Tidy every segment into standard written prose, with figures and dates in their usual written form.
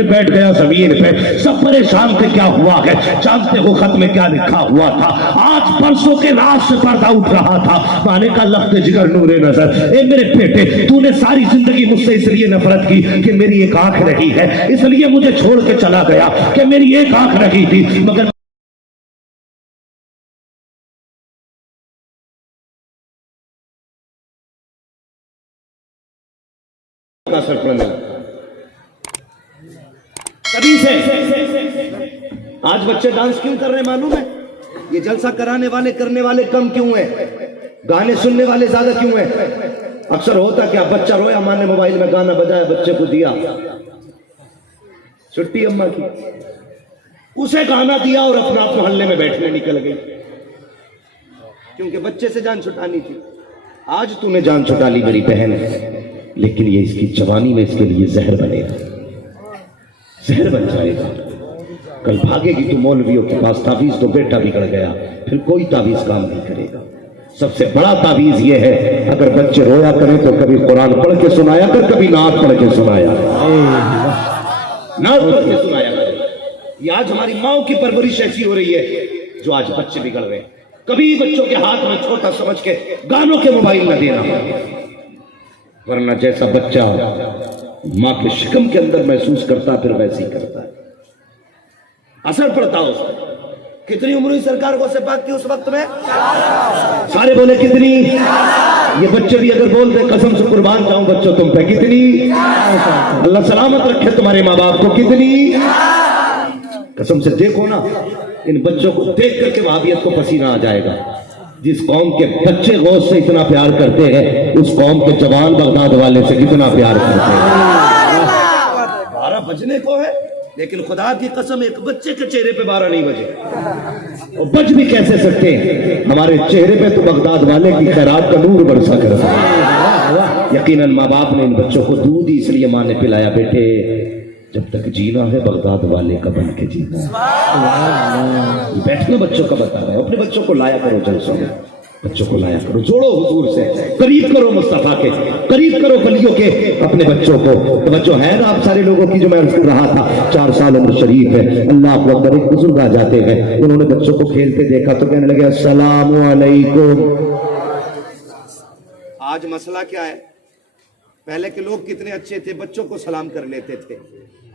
کے بیٹھ گیا زمین پہ. سب پریشان تھے کیا ہوا ہے, جانتے ہو خط میں کیا لکھا ہوا تھا؟ آج پرسوں کے رات سے پردہ اٹھ رہا تھا. میں نے کہا لخت جگر نور نظر, اے میرے بیٹے تو نے ساری زندگی مجھ سے اس لیے نفرت کی کہ میری ایک آنکھ رہی ہے, اس لیے مجھے چھوڑ کے چلا گیا کہ میری ایک آنکھ رہی تھی, مگر اثر پڑنے لگا. کبھی سے آج بچے ڈانس کیوں کر رہے ہیں معلوم ہے؟ یہ جلسہ کرانے والے کرنے والے کم کیوں ہیں, گانے سننے والے زیادہ کیوں ہیں؟ اکثر ہوتا کیا, بچہ رویا, ماں نے موبائل میں گانا بجایا, بچے کو دیا, چھٹی اماں کی, اسے گانا دیا اور اپنا آپ محلے میں بیٹھنے نکل گئی, کیونکہ بچے سے جان چھٹانی تھی. آج تو نے جان چھٹا لی میری بہن, لیکن یہ اس کی جوانی میں اس کے لیے زہر بنے گا, زہر بن جائے گا. کل بھاگے گی تو مولویوں کے پاس, تعویذ تو بیٹا بگڑ گیا, پھر کوئی تعویذ کام نہیں کرے گا. سب سے بڑا تعویذ یہ ہے, اگر بچے رویا کریں تو کبھی قرآن پڑھ کے سنایا کر, کبھی نعت پڑھ کے سنایا, نعت پڑھ کے سنایا کر. یہ آج ہماری ماؤں کی پرورش ایسی ہو رہی ہے جو آج بچے بگڑ رہے ہیں. کبھی بچوں کے ہاتھ میں چھوٹا سمجھ کے گانوں کے موبائل نہ دینا, ورنہ جیسا بچہ ماں کے شکم کے اندر محسوس کرتا پھر ویسے ہی کرتا ہے, اثر پڑتا اس پر. کتنی عمر ہوئی سرکار کو سے پاک کی اس وقت میں؟ سارے بولے کتنی؟ یہ بچے بھی اگر بولتے قسم سے قربان جاؤں بچوں تم پہ, کتنی؟ اللہ سلامت رکھے تمہارے ماں باپ کو, کتنی؟ قسم سے دیکھو نا, ان بچوں کو دیکھ کر کے وہابیت کو پسینہ آ جائے گا. جس قوم کے بچے غوث سے اتنا پیار کرتے ہیں, اس قوم کے جوان بغداد والے سے کتنا پیار کرتے ہیں. 12 بجنے کو ہے, لیکن خدا کی قسم ایک بچے کے چہرے پہ 12 نہیں بجے. اور بچ بھی کیسے سکتے ہیں, ہمارے چہرے پہ تو بغداد والے کی خیرات کا نور برسا کرتا ہے. یقیناً ماں باپ نے ان بچوں کو دودھ ہی اس لیے ماں نے پلایا, بیٹے جب تک جینا ہے بغداد والے کا بن کے جینا ہے. بیٹھنا بچوں کا بتا رہا ہے, اپنے بچوں کو لایا کرو جلسوں میں, بچوں کو لایا کرو, جوڑو حضور سے, قریب کرو مصطفیٰ کے, قریب کرو ولیوں کے اپنے بچوں کو. توجہ ہے نا آپ سارے لوگوں کی جو میں عرض کر رہا تھا, 4 سال عمر شریف ہے, اللہ اکبر. ایک بزرگ آ جاتے ہیں, انہوں نے بچوں کو کھیلتے دیکھا تو کہنے لگے السلام علیکم. آج مسئلہ کیا ہے؟ پہلے کے لوگ کتنے اچھے تھے, بچوں کو سلام کر لیتے تھے.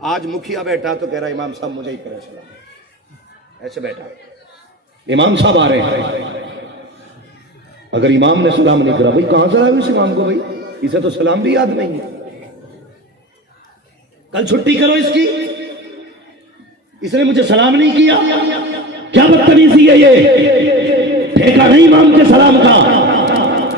آج مکھیا بیٹھا تو کہہ رہا امام صاحب مجھے ہی کرے سلام, ایسے بیٹھا, امام صاحب آ رہے ہیں, اگر امام نے سلام نہیں کرا, بھائی کہاں سے آئے اس امام کو, بھائی اسے تو سلام بھی یاد نہیں ہے. کل چھٹی کرو اس کی, اس نے مجھے سلام نہیں کیا, کیا بدتمیزی ہے یہ. ٹھیکہ نہیں امام کے سلام کا,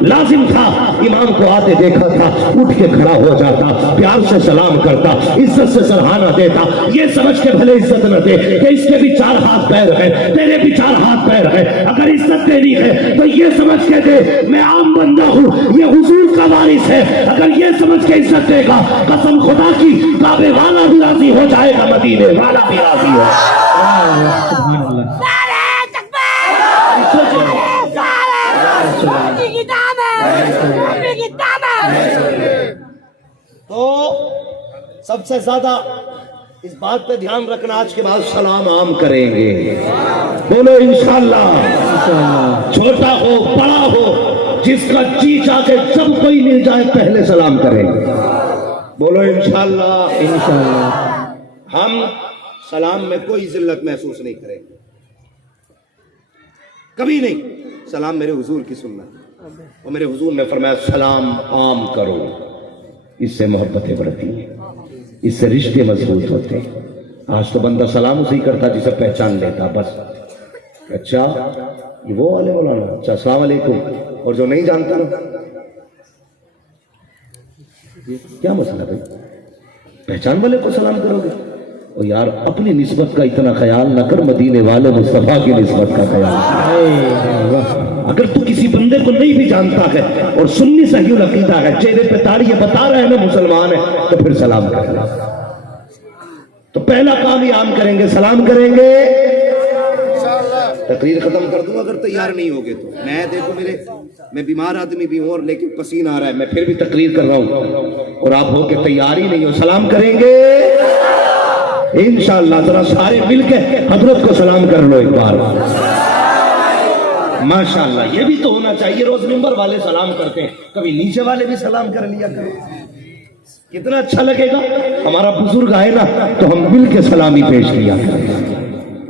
لازم تھا امام کو آتے دیکھا تھا, اٹھ کے کھڑا ہو جاتا, پیار سے سلام کرتا, عزت سے سرہانا دیتا, یہ سمجھ کے بھلے عزت نہ دے کہ اس کے بھی 4 ہاتھ پیر ہیں, تیرے بھی 4 ہاتھ پیر ہیں, اگر عزت دینی ہے تو یہ سمجھ کے دے میں عام بندہ ہوں, یہ حضور کا وارث ہے. اگر یہ سمجھ کے عزت دے گا, قسم خدا کی کعبے والا بھی راضی ہو جائے گا, مدینے والا بھی راضی ہو. سبحان اللہ. تو سب سے زیادہ اس بات پہ دھیان رکھنا, آج کے بعد سلام عام کریں گے, بولو انشاءاللہ. چھوٹا ہو بڑا ہو, جس کا جی چاہے جب کوئی مل جائے پہلے سلام کریں گے, بولو انشاءاللہ. ہم سلام میں کوئی ذلت محسوس نہیں کریں گے, کبھی نہیں. سلام میرے حضور کی سنت, اور میرے حضور نے فرمایا سلام عام کرو, اس سے محبتیں بڑھتی ہیں, اس سے رشتے مضبوط ہوتے ہیں. آج تو بندہ سلام اسی کرتا جسے پہچان لیتا, بس اچھا یہ وہ والے مولانا, اچھا السلام علیکم, اور جو نہیں جانتا نا کیا مسئلہ بھائی, پہچان والے کو سلام کرو گے. اور یار اپنی نسبت کا اتنا خیال نہ کر, مدینے والے مصطفیٰ کی نسبت کا خیال. اگر تو کسی بندے کو نہیں بھی جانتا ہے اور سنی صحیح العقیدہ ہے, چہرے پہ تاڑیے بتا رہے ہیں نا مسلمان ہے, تو پھر سلام کر لیں. تو پہلا کام ہی عام کریں گے, سلام کریں گے. تقریر ختم کر دوں اگر تیار نہیں ہوگے تو. میں دیکھو میں بیمار آدمی بھی ہوں, اور لیکن پسینہ آ رہا ہے, میں پھر بھی تقریر کر رہا ہوں, اور آپ ہو کے تیار ہی نہیں ہو. سلام کریں گے, انشاءاللہ ذرا سارے مل کے حضرت کو سلام کر لو ایک بار. ماشاءاللہ یہ بھی تو ہونا چاہیے. روز ممبر والے سلام کرتے ہیں, کبھی نیچے والے بھی سلام کر لیا کرو, کتنا اچھا لگے گا. ہمارا بزرگ آئے نا تو ہم مل کے سلامی پیش کیا کریں.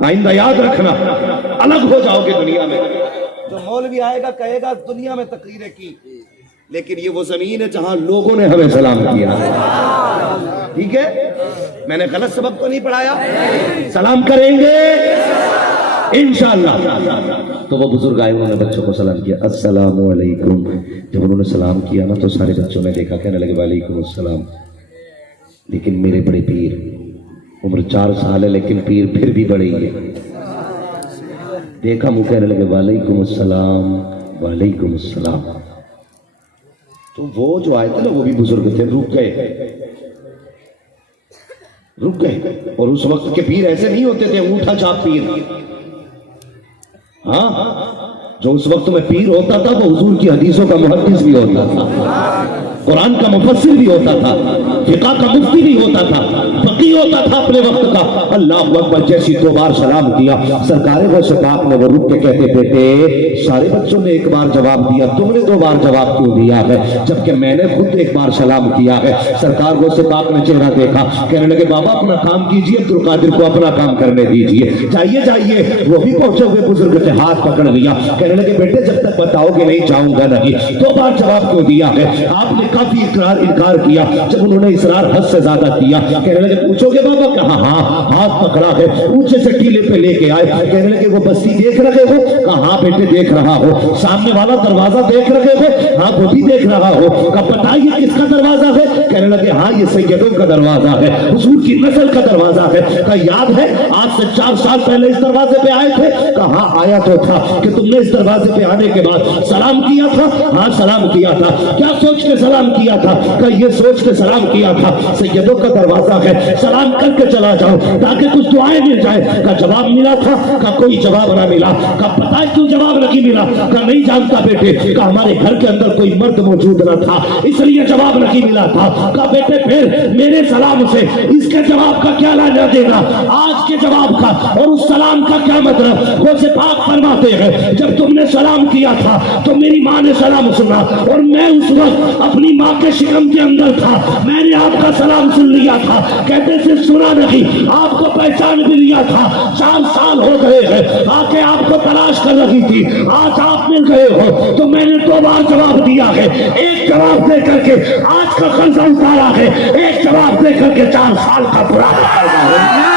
آئندہ یاد رکھنا, الگ ہو جاؤ گے دنیا میں. جو مولوی آئے گا کہے گا دنیا میں تقریریں کی, لیکن یہ وہ زمین ہے جہاں لوگوں نے ہمیں سلام کیا. ٹھیک ہے, میں نے غلط سبق تو نہیں پڑھایا. سلام کریں گے انشاءاللہ. تو وہ بزرگ آئے, انہوں نے بچوں کو سلام کیا, السلام علیکم. جب انہوں نے سلام کیا نا تو سارے بچوں نے دیکھا, کہنے لگے وعلیکم السلام. لیکن میرے بڑے پیر, عمر 4 سال ہے لیکن پیر پھر بھی بڑے ہی ہے. دیکھا منہ, کہنے لگے وعلیکم السلام وعلیکم السلام. تو وہ جو آئے تھے نا وہ بھی بزرگ تھے, رک گئے. اور اس وقت کے پیر ایسے نہیں ہوتے تھے انگوٹھا چاپ پیر. ہاں, جو اس وقت میں پیر ہوتا تھا وہ حضور کی حدیثوں کا محدث بھی ہوتا تھا, قرآن کا مفسر بھی ہوتا تھا, فقہ کا مفتی بھی ہوتا تھا, فقیہ ہوتا تھا اپنے وقت کا. اللہ اکبر. جیسی 2 بار سلام کیا, سرکار غوث پاک نے وہ رک کے کہتے بیٹے سارے بچوں نے 1 بار جواب دیا, تم نے 2 بار جواب کیوں دیا ہے, جبکہ میں نے خود 1 بار سلام کیا ہے. سرکار غوث پاک نے چہرہ دیکھا, کہنے لگے بابا اپنا کام کیجئے, عبد القادر کو اپنا کام کرنے دیجئے, جائیے. وہ بھی پہنچے ہوئے بزرگ سے ہاتھ پکڑ لیا, کہنے لگے بیٹے جب تک بتاؤ گے نہیں جاؤں گا نہیں. 2 بار جواب کیوں دیا ہے, آپ نے کافی انکار کیا. جب انہوں نے اصرار حد سے زیادہ کیا, کہنے لگے پوچھو گے بابا کہاں, ہاں ہاتھ پکڑا ہے, اونچے سے ٹیلے پہ لے کے آئے. کہنے لگے وہ بستی دیکھ رہے ہو, کہا ہاں بیٹے دیکھ رہا ہو. سامنے والا دروازہ دیکھ رہے ہو, ہاں وہ بھی دیکھ رہا ہو. کہا بتائیے کس کا دروازہ ہے, کہنے لگے ہاں یہ سیدوں کا دروازہ ہے, حضور کی نسل کا دروازہ ہے. کہا یاد ہے آج سے 4 سال پہلے اس دروازے پہ آئے تھے, کہا ہاں آیا تو تھا. کہ تم نے اس دروازے پہ آنے کے بعد سلام کیا تھا, ہاں سلام کیا تھا. کیا سوچ کے سلام کیا تھا, کہ یہ سوچ کے سلام کیا تھا سیدوں کا دروازہ ہے, سلام کر کے چلا جاؤ تاکہ کچھ دعائیں مل جائیں. کا جواب ملا تھا, کا کوئی جواب نہ ملا. کا پتہ ہے کیوں جواب نہیں ملا, کا نہیں جانتا بیٹے, کا ہمارے گھر کے اندر کوئی مرد موجود نہ تھا اس لیے جواب نہیں ملا تھا. کا بیٹے پھر میرے سلام سے اس کے جواب کا کیا لانا دینا, آج کے جواب کا اور اس سلام کا کیا مطلب. غوث پاک فرماتے ہیں جب تم نے سلام کیا تھا تو میری ماں نے سلام سنا, اور میں اس وقت اپنی ماں کے شکم کے اندر تھا, میں نے آپ کا سلام سن لیا تھا. کہتے سے سنا نہیں, آپ کو پہچان بھی لیا تھا. 4 سال ہو گئے ہیں, آ کے آپ کو تلاش کر رہی تھی, آج آپ مل گئے ہو تو میں نے 2 بار جواب دیا ہے. ایک جواب دے کر کے آج کا قرضہ اتارا ہے, ایک جواب دے کر کے 4 سال کا پرانا قرضہ ہے.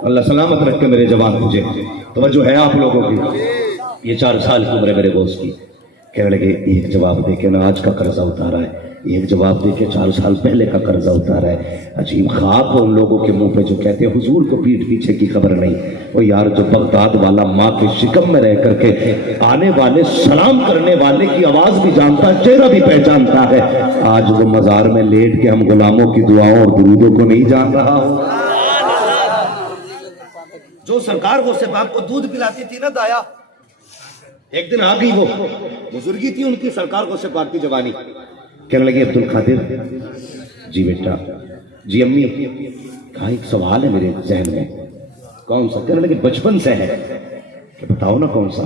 اللہ سلامت رکھ کے میرے جوان. مجھے توجہ ہے آپ لوگوں کی, یہ 4 سال کی عمر ہے میرے دوست کی. کہنے لگے ایک جواب دے کے نا آج کا قرضہ اتارا ہے, ایک جواب دے کے 4 سال پہلے کا قرضہ اتارا ہے. عجیب خواب ان لوگوں کے منہ پہ جو کہتے ہیں حضور کو پیٹھ پیچھے کی خبر نہیں. وہ یار جو بغداد والا ماں کے شکم میں رہ کر کے آنے والے سلام کرنے والے کی آواز بھی جانتا ہے, چہرہ بھی پہچانتا ہے, آج وہ مزار میں لیٹ کے ہم غلاموں کی دعاؤں اور درودوں کو نہیں جان رہا ہو. جو سرکار غوث پاک کو دودھ پلاتی تھی نا دایا, ایک دن آ گئی, وہ بزرگی تھی ان کی, سرکار غوث پاک کی جوانی. کہنے لگے عبد القادر, جی بیٹا, جی امی, کہا ایک سوال ہے میرے ذہن میں. کون سا؟ کہنے لگے بچپن سے ہے. کہ بتاؤ نا کون سا.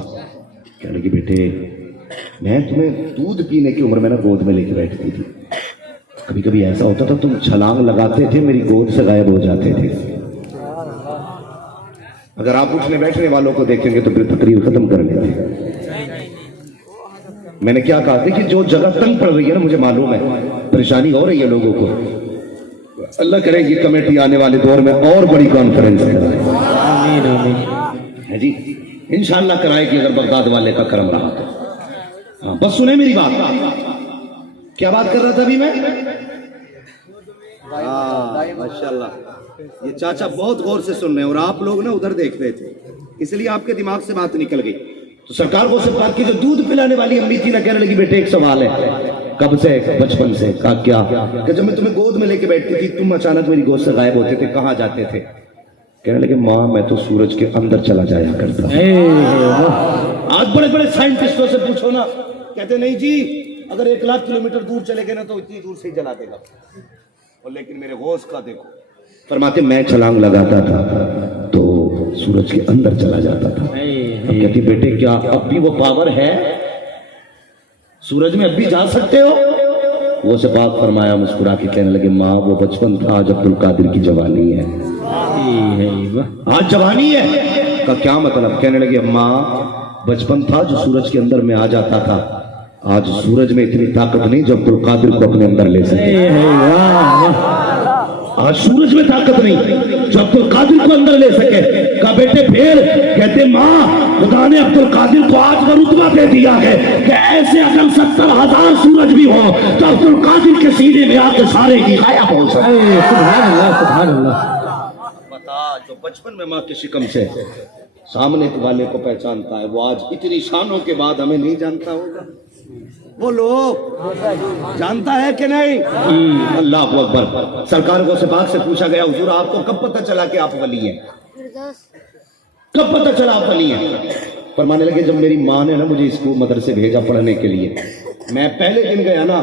کہنے لگے بیٹے میں تمہیں دودھ پینے کی عمر میں نا گود میں لے کے بیٹھتی تھی, کبھی کبھی ایسا ہوتا تھا تم چھلانگ لگاتے تھے میری گود سے غائب ہو جاتے تھے. اگر آپ اٹھنے بیٹھنے والوں کو دیکھیں گے تو پھر تقریر ختم کر لیتے. میں نے کیا کہا تھا کہ جو جگہ تنگ پڑ رہی ہے نا, مجھے معلوم ہے پریشانی ہو رہی ہے لوگوں کو, اللہ کرے یہ کمیٹی آنے والے دور میں اور بڑی کانفرنس ہے جی انشاءاللہ کرائے گی, اگر بغداد والے کا کرم رہا تو. ہاں بس سنیں میری بات. کیا بات کر رہا تھا ابھی میں؟ ماشاءاللہ یہ چاچا بہت غور سے سن رہے ہیں, اور آپ لوگ نا ادھر دیکھ رہے تھے, اس لیے آپ کے دماغ سے بات نکل گئی. تو سرکار کو سرکار کی جو دودھ پلانے والی امی تھی نا کہنے لگی بیٹے ایک سوال ہے، کب سے؟ بچپن سے۔ کہا کیا؟ کہ جب میں تمہیں گود میں لے کے بیٹھتی تھی تم اچانک میری گود سے غائب ہوتے تھے، کہاں جاتے تھے؟ کہنے لگے ماں میں تو سورج کے اندر چلا جایا کرتا ہوں۔ آج بڑے بڑے سائنٹسٹوں سے پوچھو نا، کہتے نہیں جی اگر 1,00,000 کلومیٹر دور چلے گئے نا تو اتنی دور سے ہی جلا دے گا، اور لیکن میرے غوث کا دیکھو، فرماتے میں چھلانگ لگاتا تھا تو سورج کے اندر چلا جاتا تھا۔ کہتی بیٹے کیا اب بھی وہ پاور ہے؟ سورج میں اب بھی جا سکتے ہو؟ وہ سے پاک فرمایا مسکرا کے کہنے لگے ماں وہ بچپن تھا، آج عبد القادر کی جوانی ہے، آج جوانی ہے۔ کا کیا مطلب؟ کہنے لگے ماں بچپن تھا جو سورج کے اندر میں آ جاتا تھا، آج سورج میں اتنی طاقت نہیں جو عبد القادر کو اپنے اندر لے سکے۔ آج سورج میں طاقت نہیں جو عبد القادر کو اندر لے سکے۔ کہا بیٹے پھر؟ کہتے ماں خدا نے عبد القادر کو آج وہ رتبہ دے دیا ہے کہ ایسے اگر 70,000 سورج بھی ہو تو عبد القادر کے سینے میں آ کے سارے کی غائب ہو سکے۔ سبحان اللہ سبحان اللہ۔ بتا جو بچپن میں ماں کے شکم سے سامنے والے کو پہچانتا ہے وہ آج اتنی شانوں کے بعد ہمیں نہیں جانتا ہوگا؟ وہ لوگ جانتا ہے کہ نہیں؟ اللہ اکبر۔ سرکار کو پاک سے پوچھا گیا حضور آپ کو کب پتہ چلا کہ آپ ولی ہیں؟ کب پتہ چلا آپ ولی ہیں؟ فرمانے لگے جب میری ماں نے نا مجھے اس کو مدرسے بھیجا پڑھنے کے لیے، میں پہلے دن گیا نا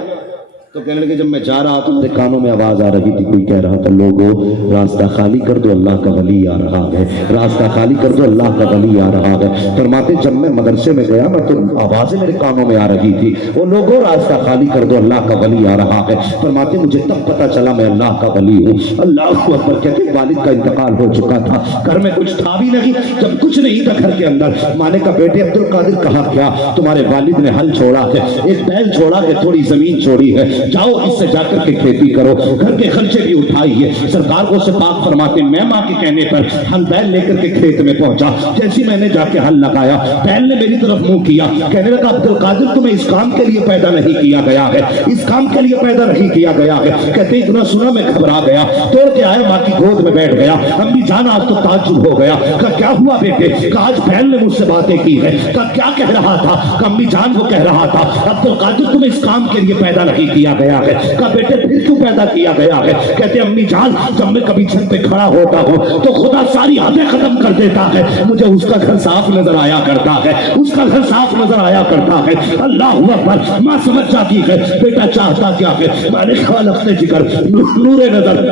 تو کہنے لگے جب میں جا رہا تو میرے کانوں میں آواز آ رہی تھی، کوئی کہہ رہا تھا لوگوں راستہ خالی کر دو اللہ کا ولی آ رہا ہے، راستہ خالی کر دو اللہ کا ولی آ رہا ہے۔ فرماتے جب میں مدرسے میں گیا نا تو آوازیں میرے کانوں میں آ رہی تھی، وہ لوگوں راستہ خالی کر دو اللہ کا ولی آ رہا ہے۔ فرماتے مجھے تب پتہ چلا میں اللہ کا ولی ہوں۔ اللہ اکبر۔ کہتے والد کا انتقال ہو چکا تھا، گھر میں کچھ تھا بھی نہیں، جب کچھ نہیں تھا گھر کے اندر، ماں نے کہا بیٹے عبد القادر کہا کیا؟ تمہارے والد نے ہل چھوڑا ہے، ایک بیل چھوڑا ہے، تھوڑی زمین چھوڑی ہے، جاؤ اس سے جا کر کے کھیتی کرو، گھر کے خرچے بھی اٹھائیے۔ سرکار کو سے پاک فرماتے میں ماں کے کہنے پر ہل بیل لے کر کے کھیت میں پہنچا، جیسی میں نے جا کے ہل لگایا بیل نے میری طرف منہ کیا، کہنے لگا عبد القادر تمہیں اس کام کے لیے پیدا نہیں کیا گیا ہے، اس کام کے لیے پیدا نہیں کیا گیا ہے۔ کہتے اتنا سنا میں گھبرا گیا، توڑ کے آیا ماں کی گود میں بیٹھ گیا۔ امی جان آج تو تعجب ہو گیا، کہا کیا ہوا بیٹے؟ کہا آج بیل نے مجھ سے باتیں کی ہے۔ کہا کیا کہہ رہا تھا؟ کہا امی جان وہ کہہ رہا تھا عبد القادر تمہیں اس کام کے لیے پیدا نہیں کیا گیا ہے۔ کہا بیٹے پھر کیوں پیدا کیا گیا ہے؟ کہتے امی جان جب میں کبھی چھت پہ کھڑا ہوتا ہوں تو خدا ساری حدیں ختم کر دیتا ہے، مجھے اس کا گھر صاف نظر آیا کرتا ہے، اس کا گھر صاف نظر آیا کرتا ہے۔ اللہ اکبر۔ ماں سمجھ جاتی ہے بیٹا چاہتا کیا ہے؟ میں نے کہا لفظ جگر نور نظر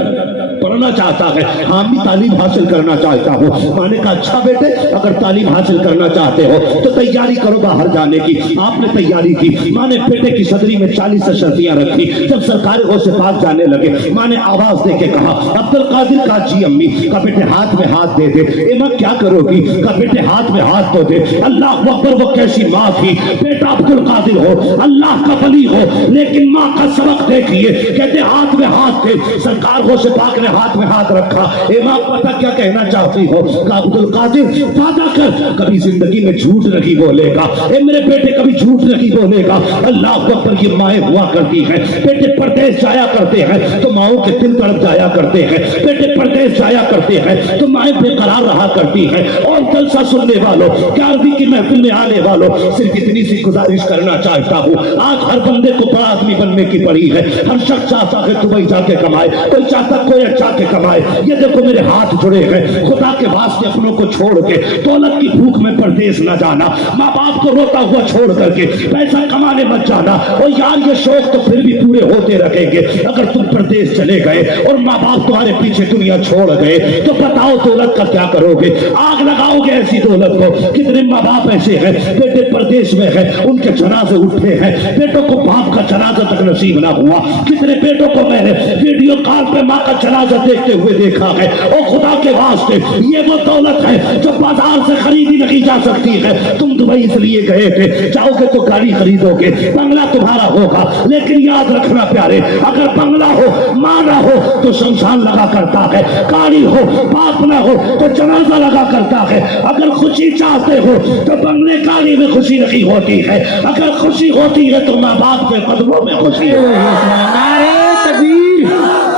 پڑھنا چاہتا ہے، ہاں بھی تعلیم حاصل کرنا چاہتا ہوں۔ میں نے کہا اچھا بیٹے اگر تعلیم حاصل کرنا چاہتے ہو تو تیاری کرو باہر جانے کی۔ آپ نے تیاری کی، ماں نے بیٹے کی صدری میں 40 اشرفیاں رکھی۔ جب سرکار غوث پاک جانے لگے ماں نے آواز دے کے کہا عبد القادر کا جی امی، کہا بیٹے ہاتھ میں ہاتھ دے دے۔ اے ماں کیا کرو گی؟ کہا بیٹے ہاتھ میں ہاتھ تو دے۔ اللہ اکبر۔ وہ کیسی ماں تھی، بیٹا عبد القادر ہو اللہ کا ولی ہو لیکن ماں کا سبق دیکھیے، کہتے ہاتھ میں ہاتھ دے۔ سرکار غوث پاک نے ہاتھ میں ہاتھ رکھا۔ اے ماں پتہ کیا کہنا چاہتی ہو؟ کہا عبد القادر وعدہ کر کبھی زندگی میں جھوٹ نہیں بولے گا، اے میرے بیٹے کبھی جھوٹ نہیں بولے گا۔ اللہ اکبر۔ یہ مائیں ہوا کرتی ہیں، بیٹے پردیس جایا کرتے ہیں تو ماؤں کے دل تڑپ جایا کرتے ہیں، بیٹے پردیس جایا کرتے ہیں تو مائیں بے قرار رہا کرتی ہیں۔ اور جلسہ سننے والوں، 11ویں کی محفل میں آنے والوں، صرف اتنی سی گزارش کرنا چاہتا ہوں، آج ہر بندے کو بڑا آدمی بننے کی پڑی ہے، ہر شخص چاہتا ہے دبئی جا کے کمائے، کوئی چاہتا کوئی اچھا کے کمائے۔ یہ دیکھو میرے ہاتھ جڑے ہیں، خدا کے واسطے اپنوں کو چھوڑ کے دولت کی بھوک میں پردیس نہ جانا، ماں باپ کو روتا ہوا چھوڑ کر کے پیسہ کمانے مت جانا۔ اور یار یہ شوق تو پھر بھی پورے ہوتے رکھیں گے اگر تم پردیس چلے گئے اور ماں باپ تمہارے پیچھے دنیا چھوڑ گئے تو بتاؤ دولت کا کیا کرو گے؟ آگ لگاؤ گے ایسی دولت کو۔ کتنے ماں باپ ایسے ہیں بیٹے پردیس میں ہیں، ان کے جنازے اٹھتے ہیں، بیٹوں کو باپ کا جنازہ تک نصیب نہ ہوا۔ کتنے بیٹوں کو میں نے ویڈیو کال پہ ماں کا جنازہ دیکھتے ہوئے دیکھا ہے۔ اور خدا کے واسطے یہ وہ دولت ہے جو بازار سے خریدی نہیں جا سکتی ہے۔ تم دبئی اس لیے گئے تھے، جاؤ گے تو گاڑی خریدو گے، بنگلہ تمہارا ہوگا، لیکن یاد رکھنا پیارے اگر بنگلہ ہو ماں نہ ہو تو شمشان لگا کرتا ہے، گاڑی ہو باپ نہ ہو تو جنازہ لگا کرتا ہے۔ اگر خوشی چاہتے ہو تو بنگلے گاڑی میں خوشی نہیں ہوتی ہے، اگر خوشی ہوتی ہے تو ماں باپ کے قدموں میں خوشی ہے۔ نعرے تکبیر،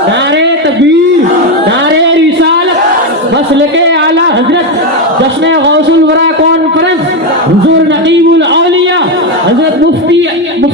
نعرے تکبیر، نعرے رسالت، مسلک اعلیٰ حضرت جشن غوث الورا کانفرنس حضور نقی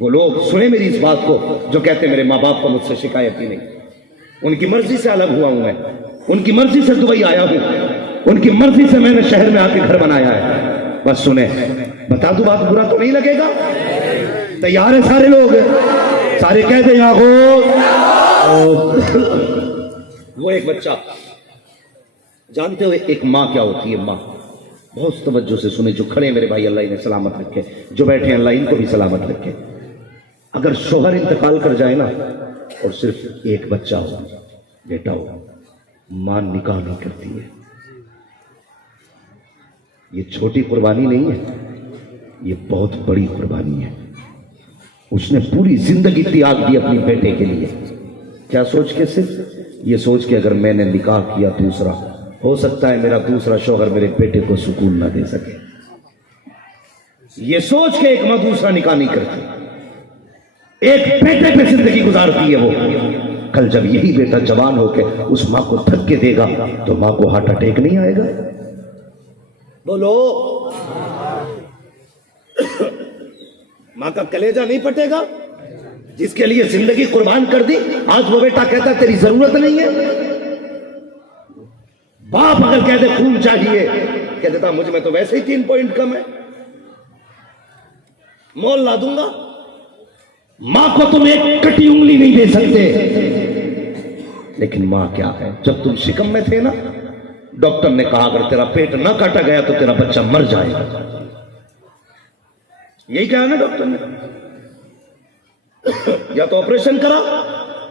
وہ لوگ سنے میری اس بات کو جو کہتے ہیں میرے ماں باپ کو مجھ سے شکایت ہی نہیں. ان کی مرضی سے الگ ہوا ہوں میں, ان کی مرضی سے دبئی آیا ہوں, ان کی مرضی سے میں نے شہر میں آ کے گھر بنایا ہے. بس سنیں, بتا دوں بات, برا تو نہیں لگے گا؟ تیار ہے سارے لوگ؟ سارے کہتے ہیں وہ ایک بچہ, جانتے ہو ایک ماں کیا ہوتی ہے؟ ماں بہت توجہ سے سنیں, جو کھڑے میرے بھائی اللہ انہیں سلامت رکھے, جو بیٹھے اللہ ان کو بھی سلامت رکھے. اگر شوہر انتقال کر جائے نا اور صرف ایک بچہ ہو, بیٹا ہو, ماں نکاح نہیں کرتی ہے. یہ چھوٹی قربانی نہیں ہے, یہ بہت بڑی قربانی ہے. اس نے پوری زندگی تیاگ دی اپنی بیٹے کے لیے. کیا سوچ کے؟ صرف یہ سوچ کے اگر میں نے نکاح کیا دوسرا, ہو سکتا ہے میرا دوسرا شوہر میرے بیٹے کو سکون نہ دے سکے. یہ سوچ کے ایک ماں دوسرا نکاح نہیں کرتی, ایک بیٹے پہ زندگی گزارتی ہے وہ. کل جب یہی بیٹا جوان ہو کے اس ماں کو دھکے دے گا تو ماں کو ہارٹ اٹیک نہیں آئے گا؟ بولو, ماں کا کلیجہ نہیں پھٹے گا جس کے لیے زندگی قربان کر دی؟ آج وہ بیٹا کہتا تیری ضرورت نہیں ہے. باپ اگر کہتے خون چاہیے, کہہ دیتا مجھ میں تو ویسے ہی 3 پوائنٹ کم ہے, مول لا دوں گا. ماں کو تم ایک کٹی انگلی نہیں دے سکتے, لیکن ماں کیا ہے؟ جب تم شکم میں تھے نا, ڈاکٹر نے کہا اگر تیرا پیٹ نہ کاٹا گیا تو تیرا بچہ مر جائے گا. یہی کہا نا ڈاکٹر نے, یا تو آپریشن کرا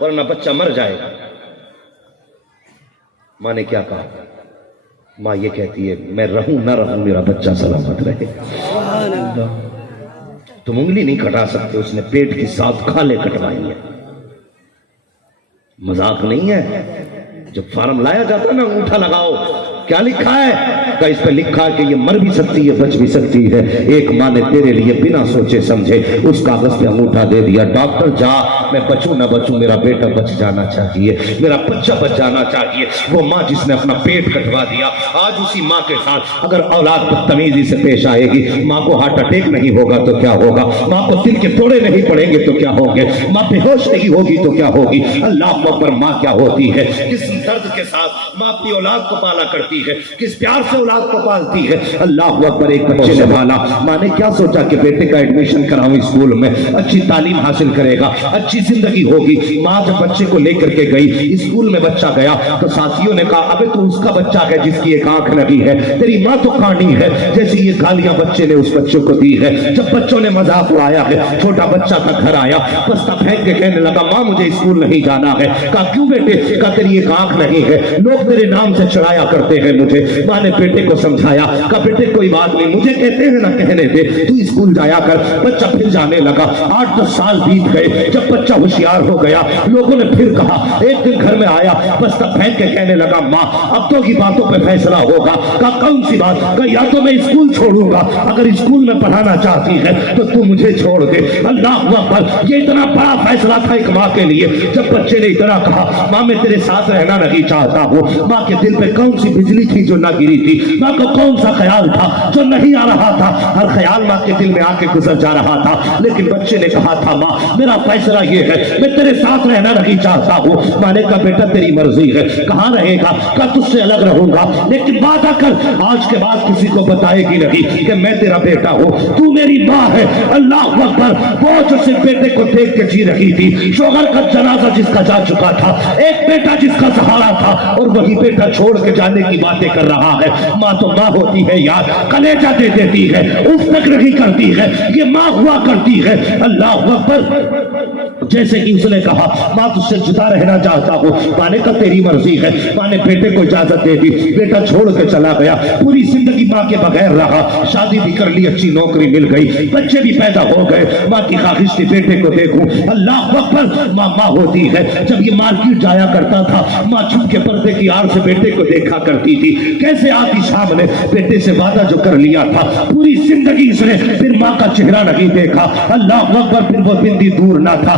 ورنہ بچہ مر جائے گا. ماں نے کیا کہا؟ ماں یہ کہتی ہے میں رہوں نہ رہوں میرا بچہ سلامت رہے. تم انگلی نہیں کٹا سکتے, اس نے پیٹ کی 7 کھالیں کٹوائی ہیں. مذاق نہیں ہے. جب فارم لایا جاتا نا, انگوٹھا لگاؤ, کیا لکھا ہے؟ کہ اس پہ لکھا ہے کہ یہ مر بھی سکتی ہے بچ بھی سکتی ہے. ایک ماں نے تیرے لیے بنا سوچے سمجھے اس کاغذ پہ انگوٹھا دے دیا. ڈاکٹر جا, میں بچوں نہ بچوں میرا بیٹا بچ جانا چاہیے, میرا بچہ بچ جانا چاہیے. وہ ماں جس نے اپنا پیٹ کٹوا دیا, آج اسی ماں کے ساتھ اگر اولاد بدتمیزی سے پیش آئے گی, ماں کو ہارٹ اٹیک نہیں ہوگا تو کیا ہوگا؟ ماں کو دل کے توڑے نہیں پڑیں گے تو کیا ہوگے؟ ماں بے ہوش نہیں ہوگی تو کیا ہوگی؟ اللہ اکبر. ماں کیا ہوتی ہے, کس درد کے ساتھ ماں اپنی اولاد کو پالا کرتی ہے, کس پیار سے اولاد کو پالتی ہے. اللہ اکبر. ایک بچے نے پالا, ماں نے کیا سوچا کہ بیٹے کا ایڈمیشن کراؤں اسکول میں, اچھی تعلیم حاصل کرے گا, اچھی زندگی ہوگی. ماں جب بچے کو لے کر کے گئی اسکول میں, بچہ گیا تو ساتھیوں نے کہا ابے تو اس کا بچہ ہے جس کی ایک آنکھ لگی ہے, تیری ماں تو کانڈی ہے. جیسے یہ گالیاں بچے نے اس بچوں کو دی ہے. جب بچوں نے مذاق اڑایا ہے, چھوٹا بچہ تھا گھر آیا, بستہ پھینک کے کہنے لگا ماں مجھے اسکول نہیں جانا ہے. کہا کیوں بیٹے؟ کہا تیری ایک آنکھ نہیں ہے, لوگ میرے نام سے چڑھایا کرتے ہیں مجھے. ماں نے بیٹے کو سمجھایا, کہا بیٹے کوئی بات نہیں, مجھے کہتے ہیں نہ کہنے دے, تو اسکول جایا کر. بچہ پھر جانے لگا. 8-10 سال بیت گئے. جب بچہ ہوشیار ہو گیا, لوگوں نے پھر کہا. ایک دن گھر میں آیا, بستہ پھینک کے کہنے لگا ماں اب تو کی باتوں پہ فیصلہ ہوگا. کہا کون سی بات؟ کہا یا تو میں اسکول چھوڑوں گا, اگر اسکول میں پڑھانا چاہتی ہے تو تو مجھے چھوڑ دے. اللہ اکبر. یہ اتنا بڑا فیصلہ تھا ایک ماں کے لیے. جب بچے نے اتنا کہا ماں میں تیرے ساتھ رہنا نہیں چاہتا ہوں, ماں کے دل پہ کون سی بجلی تھی جو نہ گری تھی؟ ماں کو کون سا خیال تھا جو نہیں آ رہا تھا؟ ہر خیال ماں کے دل میں آ کے گزر جا رہا تھا. لیکن بچے نے کہا تھا ماں میرا فیصلہ یہ ہے, میں تیرے ساتھ رہنا نہیں چاہتا ہوں. ماں نے کہا بیٹا تیری مرضی ہے, کہاں رہے گا؟ کہا تجھ سے الگ رہوں گا, لیکن وعدہ کر آج کے بعد کسی کو بتائے گی نہیں کہ میں تیرا بیٹا ہوں, تو میری ماں ہے. اللہ اکبر. وہ جو صرف بیٹے کو دیکھ کے جی رہی تھی, شوہر کا جنازہ جس کا جا چکا تھا, ایک بیٹا جس کا سہارا تھا, اور وہی بیٹا چھوڑ کے جانے کی باتیں کر رہا ہے. ماں تو ماں ہوتی ہے یار, کلیجہ دے دیتی ہے, اس تک نہیں کرتی ہے, یہ ماں ہوا کرتی ہے. اللہ اکبر. جیسے کہ اس نے کہا ماں تجھ سے جدا رہنا چاہتا ہوں. ماں نے کہا تیری مرضی ہے. ماں نے بیٹے کو اجازت دے دی, بیٹا چھوڑ کے چلا گیا. پوری زندگی ماں کے بغیر رہا, شادی بھی کر لی, اچھی نوکری مل گئی, بچے بھی پیدا ہو گئے. ماں کی خواہش تھی بیٹے کو دیکھوں. اللہ اکبر. ماں ماں ہوتی ہے. جب یہ مارکیٹ جایا کرتا تھا, ماں چھپ کے پردے کی آڑ سے بیٹے کو دیکھا کرتی تھی. کیسے آتی شام نے بیٹے سے وعدہ جو کر لیا تھا, پوری زندگی اس نے پھر ماں کا چہرہ نہیں دیکھا. اللہ اکبر. پھر وہ بندی دور نہ تھا,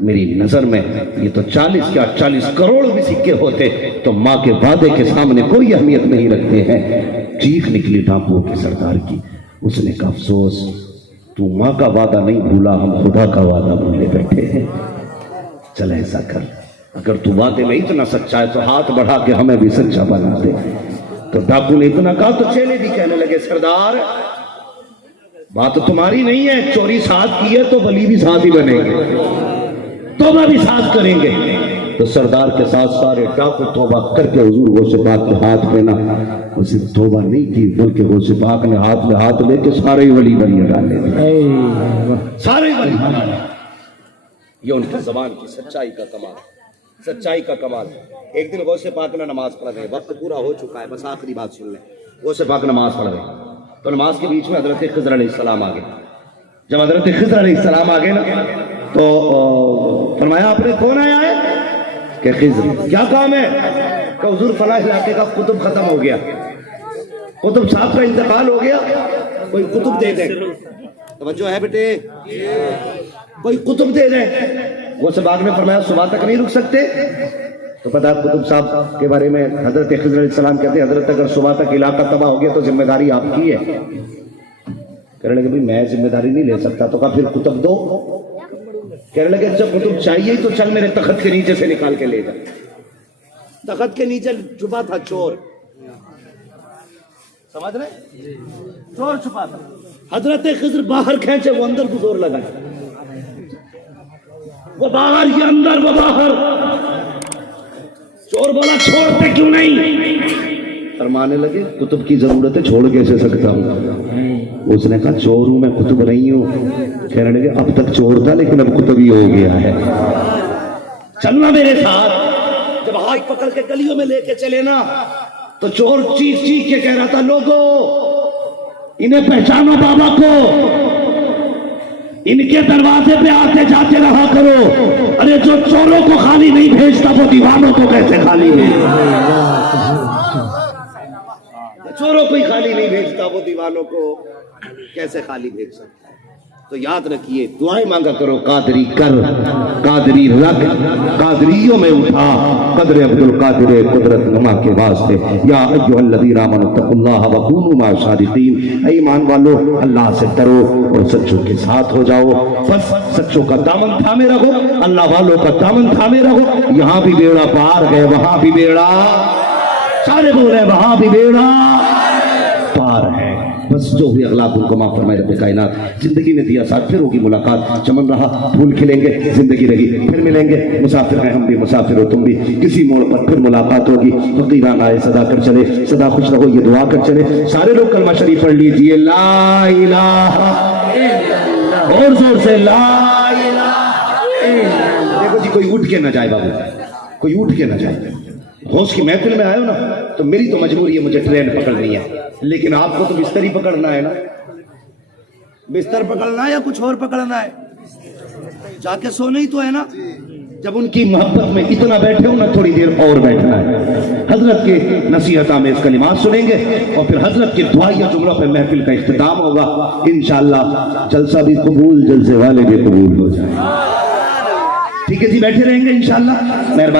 میری نظر میں یہ تو 40 کیا 40 کروڑ بھی سکے ہوتے تو ماں کے وعدے کے سامنے کوئی اہمیت نہیں رکھتے ہیں۔ چیخ نکلی ڈاکوؤں کے سردار کی، اس نے کہا افسوس تو ماں کا وعدہ نہیں بھولا، ہم خدا کا وعدہ بھولے بیٹھے ہیں۔ چل ایسا کر، اگر تو وعدے میں اتنا سچا ہے تو ہاتھ بڑھا کے ہمیں بھی سچا بنا دے۔ تو ڈاکو نے اتنا کہا تو چیلے بھی کہنے لگے سردار بات تمہاری نہیں ہے، چوری ساتھ کی ہے تو ولی بھی ساتھ ہی بنیں گے، توبہ بھی ساتھ کریں گے۔ تو سردار کے ساتھ سارے ڈاکو توبہ کر کے حضور غوث پاک کے ہاتھ پہنا۔ اسے توبہ نہیں کی بلکہ غوث پاک نے ہاتھ میں ہاتھ لے کے سارے ہی ولی بنی ڈالے، سارے ولی بنا۔ یہ ان کی زبان کی سچائی کا کمال، سچائی کا کمال۔ ایک دن غوث پاک نے نماز پڑھ رہے، وقت پورا ہو چکا ہے، بس آخری بات سن لیں۔ غوث پاک نماز پڑھ رہے تو نماز کے بیچ میں حضرت خضر علیہ السلام آگے۔ جب حضرت خضر علیہ السلام آگے نا تو فرمایا آپ نے کون آیا ہے؟ کہ خضر، کیا کام ہے؟ کہ حضور فلاں علاقے کا قطب ختم ہو گیا، قطب صاحب کا انتقال ہو گیا، کوئی قطب دے دیں۔ توجہ ہے بیٹے، کوئی قطب دے دیں۔ وہ سے بعد میں فرمایا صبح تک نہیں رک سکتے؟ تو پتہ قطب صاحب کے بارے میں حضرت خضر علیہ السلام کہتے ہیں حضرت اگر صبح تک علاقہ تباہ ہو گیا تو ذمہ داری آپ کی ہے۔ کہنے لگے بھائی میں ذمہ داری نہیں لے سکتا۔ تو کہا پھر قطب دو۔ کہنے لگے اچھا قطب چاہیے تو چل میرے تخت کے نیچے سے نکال کے لے جا۔ تخت کے نیچے چھپا تھا چور، سمجھ رہے؟ چور چھپا تھا۔ حضرت خضر باہر کھینچے، وہ اندر کو زور لگا، وہ باہر یہ اندر، وہ باہر۔ چور بولا چھوڑتے کیوں نہیں؟ فرمانے لگے قطب کی ضرورت ہے، چھوڑ کیسے سکتا ہوں؟ اس نے کہا چور ہوں میں، قطب نہیں ہوں۔ کہنے لگے اب تک چور تھا لیکن اب قطب ہی ہو گیا ہے، چلنا میرے ساتھ۔ جب ہاتھ پکڑ کے گلیوں میں لے کے چلے نا تو چور چیخ چیخ کے کہہ رہا تھا لوگوں انہیں پہچانو بابا کو، ان کے دروازے پہ آتے جاتے رہا کرو۔ ارے جو چوروں کو خالی نہیں بھیجتا وہ دیوانوں کو کیسے خالی بھیجتا؟ چوروں کو ہی خالی نہیں بھیجتا وہ دیوانوں کو کیسے خالی بھیج سکتا ہے؟ تو یاد رکھیے دعائیں مانگا کرو، قادری کر، قادری رکھ، قادریوں میں اٹھا، قدر عبد القادر قدرت نما کے واسطے۔ یا ایھا الذین آمنوا اتقوا اللہ وکونوا مع الصادقین، اے ایمان والو اللہ سے ڈرو اور سچوں کے ساتھ ہو جاؤ۔ بس سچوں کا دامن تھامے رہو، اللہ والوں کا دامن تھامے رہو۔ یہاں بھی بیڑا پار ہے، وہاں بھی بیڑا، سارے بول رہے ہیں وہاں بھی بیڑا پار ہے۔ بس جو بھی اخلاق ان کو معاف فرمائے رب کائنات۔ زندگی نے دیا ساتھ، پھر ہوگی ملاقات، چمن رہا پھول کھلیں گے، زندگی رہی پھر ملیں گے۔ مسافر ہیں ہم بھی، مسافر ہو تم بھی، کسی موڑ پر پھر ملاقات ہوگی۔ فقیران آئے صدا کر چلے، سدا خوش رہو یہ دعا کر چلے۔ سارے لوگ کلمہ شریف پڑھ لیجئے، لا الہ الا اللہ، اور زور سے لا الہ الا اللہ۔ دیکھو جی کوئی اٹھ کے نہ جائے بابو، کوئی اٹھ کے نہ جائے۔ غوث کی محفل میں آئے ہو نا تو میری تو مجبوری ہے، مجھے ٹرین پکڑنی ہے، لیکن آپ کو تو بستر ہی پکڑنا ہے نا۔ بستر پکڑنا ہے یا کچھ اور پکڑنا ہے؟ جا کے سونا ہی تو ہے نا۔ جب ان کی محبت میں اتنا بیٹھے ہو نا تھوڑی دیر اور بیٹھنا ہے۔ حضرت کے نصیحت آمیز کلمات سنیں گے اور پھر حضرت کے دعائیہ جملوں پہ محفل کا اختتام ہوگا انشاءاللہ۔ جلسہ بھی قبول، جلسے والے بھی قبول ہو جائیں۔ ٹھیک ہے جی، بیٹھے رہیں گے انشاءاللہ۔ مہربانی